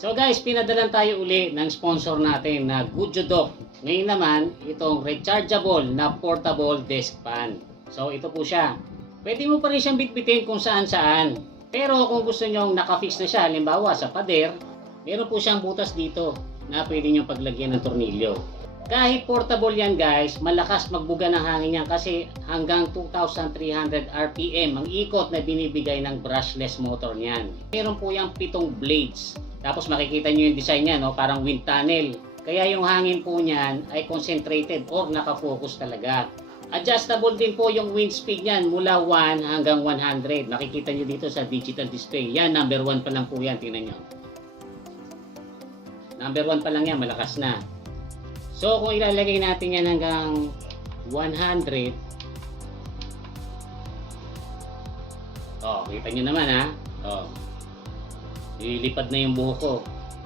So guys, pinadalan tayo uli ng sponsor natin na Goodyo. Ngayon naman, itong rechargeable na portable desk fan. So ito po siya. Pwede mo pa rin siyang bitbitin kung saan-saan. Pero kung gusto nyong nakafix na siya, halimbawa sa pader, meron po siyang butas dito na pwede nyong paglagyan ng tornilyo. Kahit portable yan guys, malakas magbuga ng hangin yan kasi hanggang 2,300 RPM ang ikot na binibigay ng brushless motor niyan. Meron po yung 7 blades. Tapos makikita nyo yung design niya, no? Parang wind tunnel. Kaya yung hangin po niyan ay concentrated or nakafocus talaga. Adjustable din po yung wind speed niyan mula 1 hanggang 100. Makikita nyo dito sa digital display. Yan, number 1 pa lang po yan. Tingnan nyo. Number 1 pa lang yan, malakas na. So kung ilalagay natin yan hanggang 100. Oh, kita nyo naman ha. Oh. Lilipad na yung buhok ko.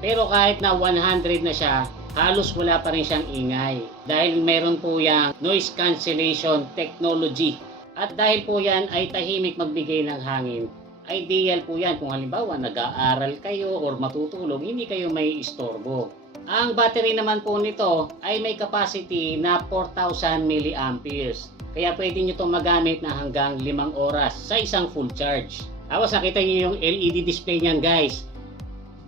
Pero kahit na 100 na siya, halos wala pa rin siyang ingay. Dahil meron po yung noise cancellation technology. At dahil po yan ay tahimik magbigay ng hangin, ideal po yan kung halimbawa nag-aaral kayo or matutulog, hindi kayo may istorbo. Ang battery naman po nito ay may capacity na 4,000 mAh. Kaya pwede nyo itong magamit na hanggang 5 oras sa isang full charge. Tapos nakita nyo yung LED display niyan guys.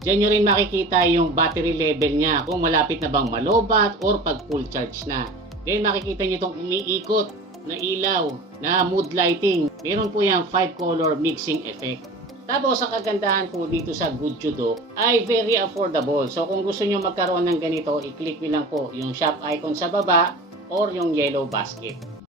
Diyan nyo rin makikita yung battery level niya kung malapit na bang malobat or pag full charge na. Then makikita nyo itong umiikot na ilaw na mood lighting. Meron po yung 5 color mixing effect. Tapos ang kagandahan po dito sa Goodyo ay very affordable. So kung gusto nyo magkaroon ng ganito, i-click nyo lang po yung shop icon sa baba or yung yellow basket.